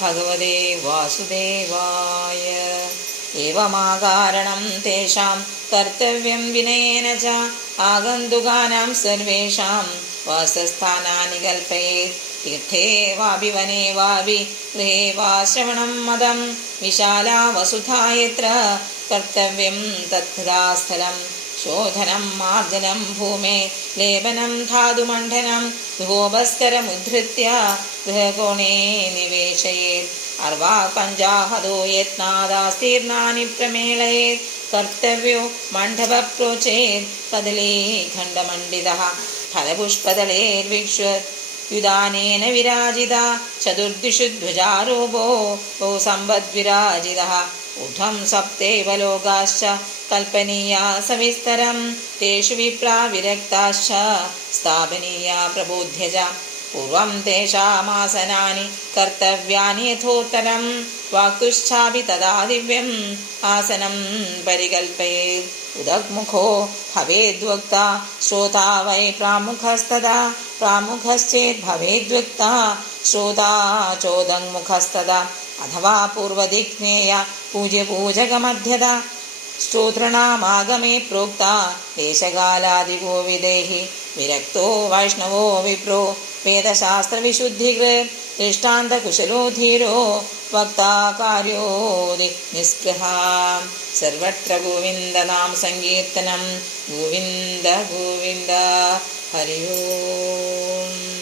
ഭഗവതേ വാസുദേവായ. ഏവമാകാരണം തേഷാം കർത്തവ്യം വിനയേന ച ആഗന്തുകാനാം സർവേഷാം വാസസ്ഥാനാനി കൽപ്പയേത്. തീർത്ഥേ വാപി വനേ വാപി ഗൃഹേ വാ ശ്രവണം മദം വിശാലാ വസുധാ യത്ര കർത്തവ്യം തത്ഥതാ സ്ഥലം. ശോധനം മാർജനം ഭൂമേ ലേപനം ധാതുമണ്ഡനം ധൂപസ്തരമുദ്ധൃത്യ ഗൃഹകോണേ നിവേശയേത്. अर्वा पञ्चाहतो यत्नादास्तीर्णानि प्रमेलयेत्. कर्तव्यो मण्डपप्रोचेत् कदली खण्डमण्डितः फलपुष्पदलेर्विश्वयुधानेन विराजिता. चतुर्दिशु ध्वजारूपो बहु सम्पद्विराजितः. ऊर्ध्वं सप्तैव लोकाश्च कल्पनीया सविस्तरं. तेषु विप्रा विरक्ताश्च स्थापनीया प्रबोध्य च. पूर्वं तेषामासनानि कर्तव्यानि यथोत्तरं. वाक्तुश्चापि तदा दिव्यम् आसनं परिकल्पयेत्. उदग्मुखो भवेद्वक्ता श्रोता वै प्रामुखस्तदा. प्रामुखश्चेत् भवेद्वक्ता श्रोता चोदङ्मुखस्तदा. अथवा पूर्वदिक्नेय पूज्यपूजकमध्यदा. स्तोत्रणामागमे प्रोक्ता देशकालादिको विदेहि. विरक्तो वैष्णवो विप्रो वेदशास्त्रविशुद्धिकृत्. दृष्टान्तकुशलो धीरो वक्ता कार्यो निःस्पृहा. सर्वत्र गोविन्दनाम संकीर्तनं. गोविन्द गोविन्द हरि ओम्.